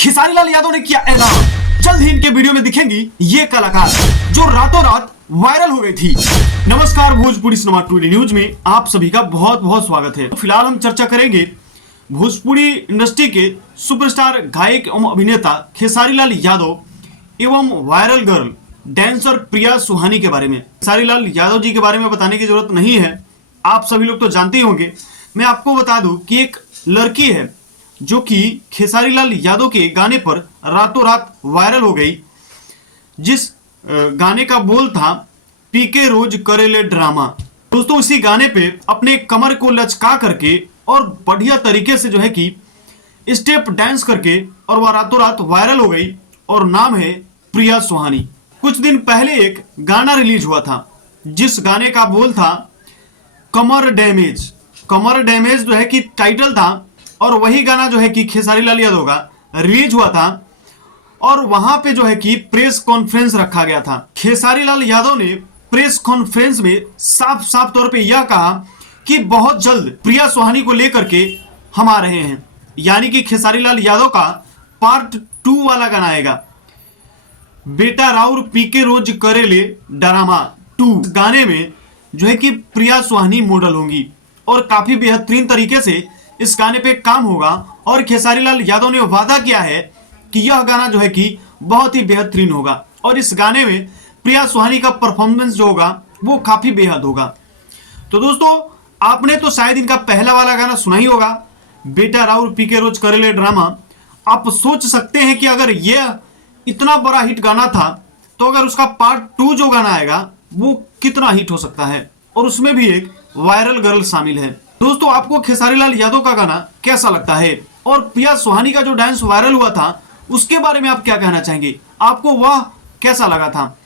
खेसारी लाल यादव ने किया ऐलान, जल्द ही इनके वीडियो में दिखेंगी ये कलाकार जो रातों रात वायरल हो गई थी। नमस्कार, भोजपुरी सिनेमा टुडे न्यूज में आप सभी का बहुत बहुत स्वागत है। फिलहाल हम चर्चा करेंगे भोजपुरी इंडस्ट्री के सुपरस्टार गायक एवं अभिनेता खेसारी लाल यादव एवं वायरल गर्ल डांसर प्रिया सुहानी के बारे में। खेसारी लाल यादव जी के बारे में बताने की जरूरत नहीं है, आप सभी लोग तो जानते ही होंगे। मैं आपको बता दूं कि एक लड़की है जो कि खेसारी लाल यादव के गाने पर रातों रात वायरल हो गई, जिस गाने का बोल था पीके रोज करेले ड्रामा। दोस्तों, इसी गाने पे अपने कमर को लचका करके और बढ़िया तरीके से जो है कि स्टेप डांस करके और वह रातों रात वायरल हो गई और नाम है प्रिया सुहानी। कुछ दिन पहले एक गाना रिलीज हुआ था जिस गाने का बोल था कमर डैमेज। कमर डैमेज जो है कि टाइटल था और वही गाना जो है कि खेसारी लाल यादव का रिलीज हुआ था और वहां पे जो है कि प्रेस कॉन्फ्रेंस रखा गया था। खेसारी लाल यादव ने प्रेस कॉन्फ्रेंस में साफ साफ तौर पे यह कहा कि बहुत जल्द प्रिया सुहानी को लेकर के हम आ रहे हैं, यानी कि खेसारी लाल यादव का पार्ट 2 वाला गाना आएगा, बेटा राउर पीके रोज करेले डरामा 2। गाने में जो है कि प्रिया सुहानी मॉडल होंगी और काफी बेहतरीन तरीके से इस गाने पे काम होगा और खेसारी लाल यादव ने वादा किया है कि यह गाना जो है कि बहुत ही बेहतरीन होगा और इस गाने में प्रिया सुहानी का परफॉर्मेंस जो होगा वो काफी बेहद होगा। तो दोस्तों, आपने तो शायद इनका पहला वाला गाना सुना ही होगा, बेटा राउर पीके रोज करेले ड्रामा। आप सोच सकते हैं कि अगर यह इतना बड़ा हिट गाना था तो अगर उसका पार्ट 2 जो गाना आएगा वो कितना हिट हो सकता है, और उसमें भी एक वायरल गर्ल शामिल है। दोस्तों, आपको खेसारी लाल यादव का गाना कैसा लगता है और प्रिया सुहानी का जो डांस वायरल हुआ था उसके बारे में आप क्या कहना चाहेंगे, आपको वह कैसा लगा था?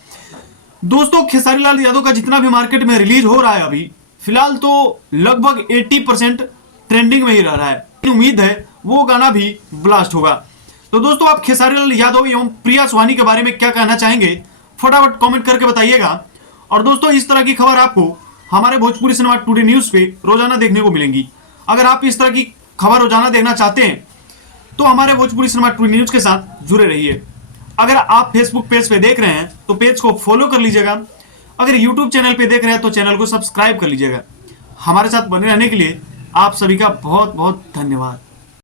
दोस्तों, खेसारी लाल यादव का जितना भी मार्केट में रिलीज हो रहा है अभी फिलहाल तो लगभग 80% ट्रेंडिंग में ही रह रहा है। उम्मीद है वो गाना भी ब्लास्ट होगा। तो दोस्तों, आप खेसारी लाल यादव एवं प्रिया सुहानी के बारे में क्या कहना चाहेंगे, फटाफट कमेंट करके बताइएगा। और दोस्तों, इस तरह की खबर आपको हमारे भोजपुरी सिनेमा टुडे न्यूज पे रोजाना देखने को मिलेंगी। अगर आप इस तरह की खबर रोजाना देखना चाहते हैं तो हमारे भोजपुरी सिनेमा टुडे न्यूज के साथ जुड़े रहिए। अगर आप फेसबुक पेज पे देख रहे हैं तो पेज को फॉलो कर लीजिएगा। अगर यूट्यूब चैनल पे देख रहे हैं तो चैनल को सब्सक्राइब कर लीजिएगा। हमारे साथ बने रहने के लिए आप सभी का बहुत बहुत धन्यवाद।